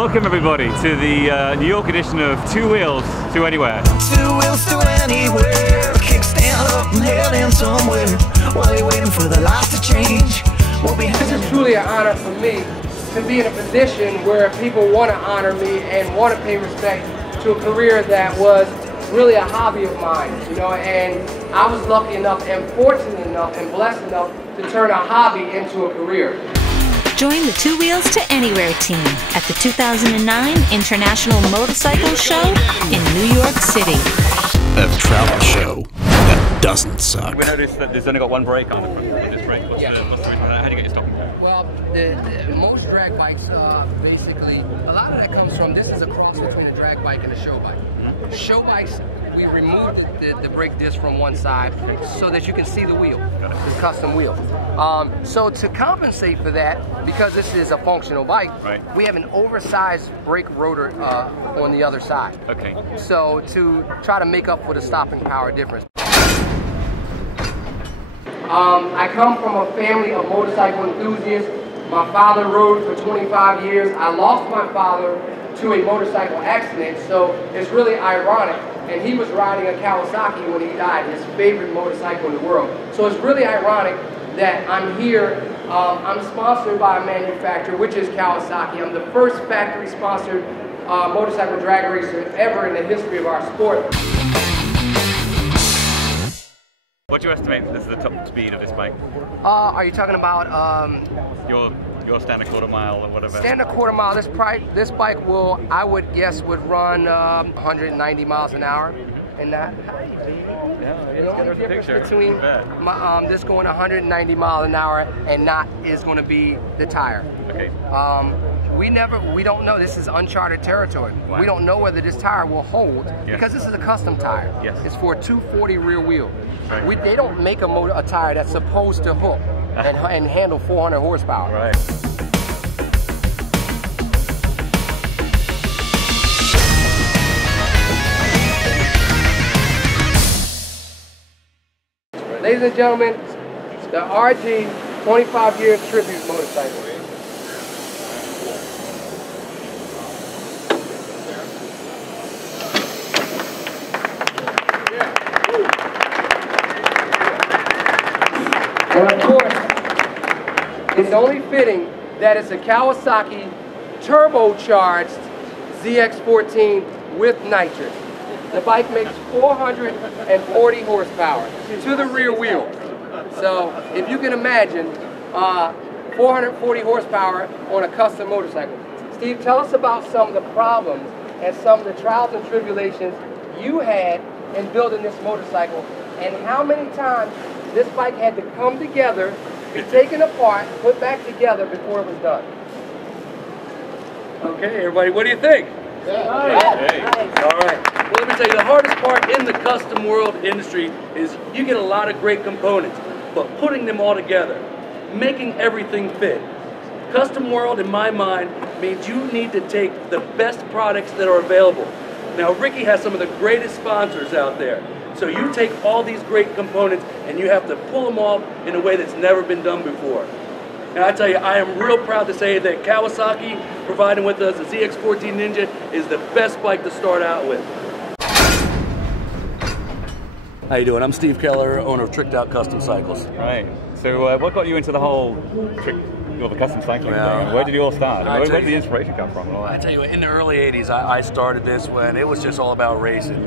Welcome everybody to the New York edition of Two Wheels to Anywhere. Two wheels to anywhere, kickstand up and heading somewhere. While you're waiting for the lights to change, we'll be. This is truly an honor for me to be in a position where people want to honor me and want to pay respect to a career that was really a hobby of mine, you know, and I was lucky enough and fortunate enough and blessed enough to turn a hobby into a career. Join the Two Wheels to Anywhere team at the 2009 International Motorcycle Show in New York City. A travel show that doesn't suck. We noticed that there's only got one brake on the front of this brake. What's the reason for that? How do you get your stopping point? Well, most drag bikes, basically, a lot of that comes from, this is a cross between a drag bike and a show bike. Show bikes, we removed the brake disc from one side so that you can see the wheel, the custom wheel. So to compensate for that, because this is a functional bike, we have an oversized brake rotor on the other side. Okay. So to try to make up for the stopping power difference. I come from a family of motorcycle enthusiasts. My father rode for 25 years. I lost my father to a motorcycle accident, so it's really ironic. And he was riding a Kawasaki when he died, his favorite motorcycle in the world. So it's really ironic that I'm here. I'm sponsored by a manufacturer, which is Kawasaki. I'm the first factory-sponsored motorcycle drag racer ever in the history of our sport. What do you estimate is the top speed of this bike? Are you talking about your standard quarter mile or whatever? Standard quarter mile. This bike will, I would guess, would run 190 miles an hour, and that. The only difference between this going 190 miles an hour and not is going to be the tire. Okay. We don't know. This is uncharted territory. Wow. We don't know whether this tire will hold because this is a custom tire. Yes. It's for a 240 rear wheel. Right. They don't make a tire that's supposed to hook and handle 400 horsepower. Right. Ladies and gentlemen, the RG 25 years tribute motorcycle. And of course, it's only fitting that it's a Kawasaki turbocharged ZX14 with nitrous. The bike makes 440 horsepower to the rear wheel. So if you can imagine 440 horsepower on a custom motorcycle. Steve, tell us about some of the problems and some of the trials and tribulations you had in building this motorcycle and how many times this bike had to come together, be taken apart, put back together before it was done. Okay, everybody, what do you think? Yeah. All right. Well, let me tell you, the hardest part in the custom world industry is you get a lot of great components, but putting them all together, making everything fit. Custom world, in my mind, means you need to take the best products that are available. Now, Rickey has some of the greatest sponsors out there. So you take all these great components and you have to pull them off in a way that's never been done before. And I tell you, I am real proud to say that Kawasaki, providing with us the ZX14 Ninja, is the best bike to start out with. How you doing? I'm Steve Kehler, owner of Tricked Out Custom Cycles. Right. So what got you into the whole the custom cycling thing? Where did you all start? Where did the inspiration come from? I tell you, in the early 80s, I started this when it was just all about racing.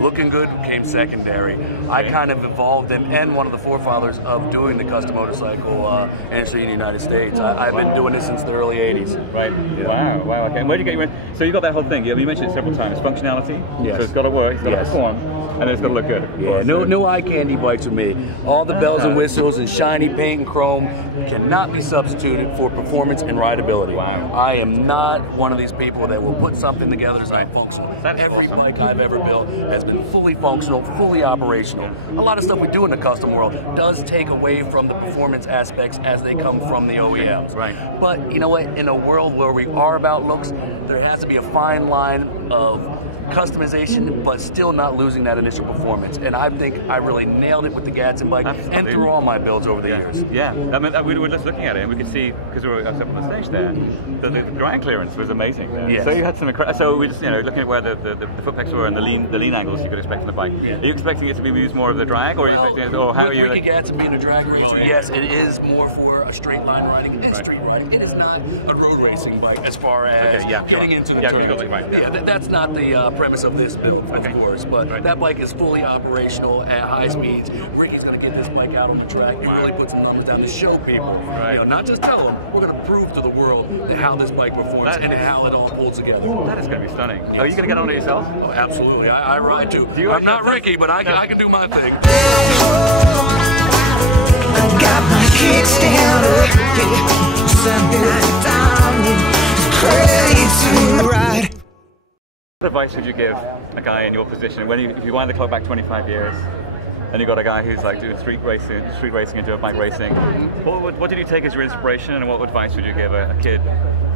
Looking good became secondary. I kind of evolved and one of the forefathers of doing the custom motorcycle industry in the United States. I've been doing this since the early 80s. Right. Yeah. Wow. Okay. And where did you get you in? So you got that whole thing. You mentioned it several times. Functionality. Yes. So it's got to work. It's got to perform. And then it's got to look good. Yeah. No eye candy bikes with me. All the bells and whistles and shiny paint and chrome cannot be substituted for performance and rideability. Wow. I am not one of these people that will put something together as functional. Every awesome. bike I've ever built has been fully functional, fully operational. A lot of stuff we do in the custom world does take away from the performance aspects as they come from the OEMs. Right. But you know what? In a world where we are about looks, there has to be a fine line of customization, but still not losing that initial performance. And I think I really nailed it with the Gadson bike and through all my builds over the years. Yeah, I mean, we were just looking at it and we could see, because we were up on the stage there, that the ground clearance was amazing there. Yes. So you had some so we just, looking at where the foot pegs were and the lean angles you could expect on the bike. Yeah. Are you expecting it to be used more of the drag, or, how are you? Rickey Gadson being a drag racer, yes, it is more for a straight line riding and street riding. It is not a road racing bike as far as getting into the turns. That's not the premise of this build, of course, but that bike is fully operational at high speeds. Rickey's going to get this bike out on the track and really put some numbers down to show people, not just tell them, we're going to prove to the world how this bike performs and how it all pulls together. That is going to be stunning. Yes. Are you going to get on it yourself? Oh, absolutely. I ride too. I'm not Rickey, but I can do my thing. I got my kickstand up, Sunday night down, ready to ride. What advice would you give a guy in your position if you wind the clock back 25 years and you got a guy who's like doing street racing and dirt bike racing? What did you take as your inspiration, and what advice would you give a kid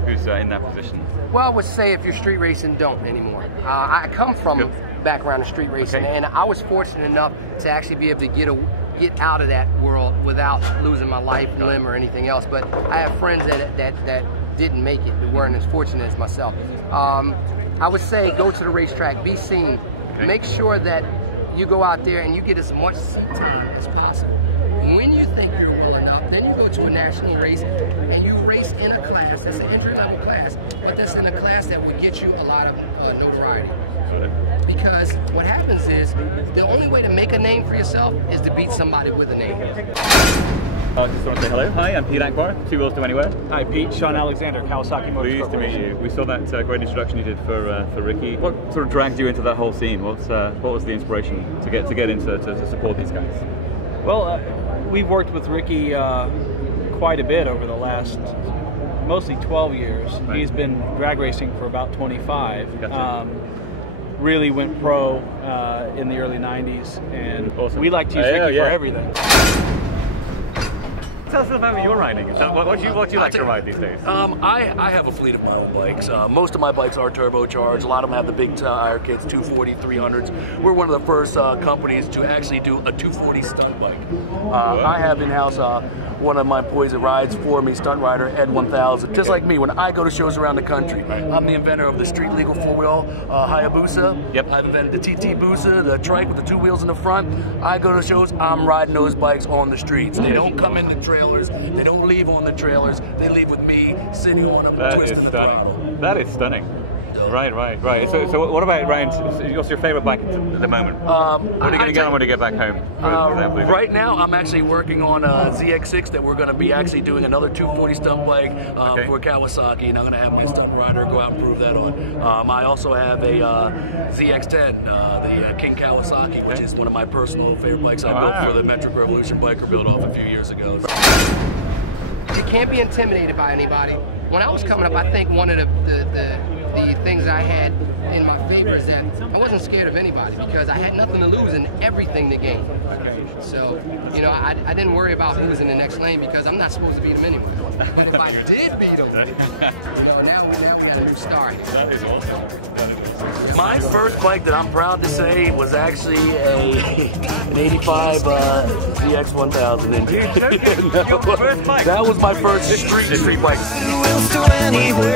who's in that position? Well, I would say if you're street racing, don't anymore. I come from a background of street racing, and I was fortunate enough to actually be able to get out of that world without losing my life, limb, or anything else. But I have friends that didn't make it, that weren't as fortunate as myself. I would say go to the racetrack, be seen. Make sure that you go out there and you get as much time as possible. When you think you're well enough, then you go to a national race and you race in a class. That's an entry-level class, but that's in a class that would get you a lot of notoriety. Because what happens is, the only way to make a name for yourself is to beat somebody with a name. I just want to say hello. Hi, I'm Pete Akbar, Two Wheels to Anywhere. Hi, Pete. Sean Alexander, Kawasaki Motors. Pleased to meet you. We saw that great introduction you did for Rickey. What sort of dragged you into that whole scene? What was the inspiration to get into to support these guys? Well, we've worked with Rickey quite a bit over the last mostly 12 years. Right. He's been drag racing for about 25. Gotcha. Really went pro in the early 90s, and awesome. We like to use Rickey for everything. Tell us about your riding. What do you like to ride these days? I have a fleet of my own bikes. Most of my bikes are turbocharged. A lot of them have the big tire kits, 240, 300s. We're one of the first companies to actually do a 240 stunt bike. I have in-house one of my employees that rides for me, stunt rider Ed 1000. Just like me, when I go to shows around the country, I'm the inventor of the street legal four-wheel Hayabusa. Yep. I've invented the TT Busa, the trike with the two wheels in the front. I go to shows, I'm riding those bikes on the streets. They don't come in the trailers, they don't leave on the trailers, they leave with me sitting on them, twisting the throttle. That is stunning. Right. So what about Ryan? What's your favorite bike at the moment? What are you going to get on when you get back home? Right now, I'm actually working on a ZX6 that we're going to be actually doing another 240 stunt bike for Kawasaki, and I'm going to have my stunt rider go out and prove that on. I also have a ZX10, the King Kawasaki, which is one of my personal favorite bikes I built for the Metric Revolution biker build-off a few years ago. You can't be intimidated by anybody. When I was coming up, I think one of the things I had in my favor is that I wasn't scared of anybody because I had nothing to lose and everything to gain. So, I didn't worry about who was in the next lane because I'm not supposed to beat him anyway. But if I did beat him, now we got a new star. That is awesome. My first bike that I'm proud to say was actually an 85 ZX14 engine. That was my first street bike. Wheels to anywhere,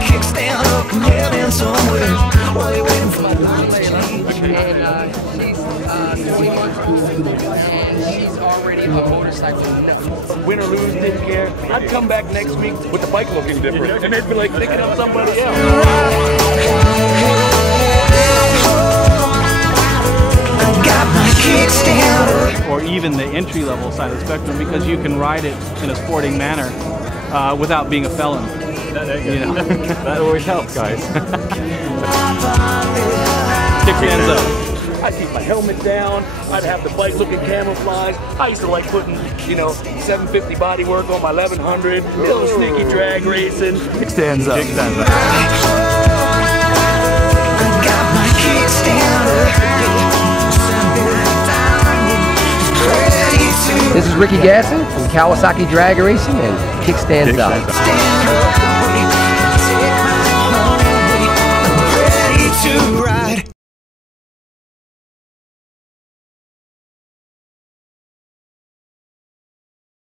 kickstand up and heading somewhere. While you're waiting for my life to change. And she's 20 months old, and she's already a motorcycle nut. Win or lose, didn't care. I'd come back next week with the bike looking different, and they'd be like thinking of somebody else. Or even the entry-level side of the spectrum, because you can ride it in a sporting manner without being a felon. That always helps, guys. Kickstands up. I'd keep my helmet down. I'd have the bike looking camouflaged. I used to like putting, 750 body work on my 1100. A little sneaky drag racing. Kickstands up. Kickstands up. This is Rickey Gadson from Kawasaki Drag Racing and Kickstands Up.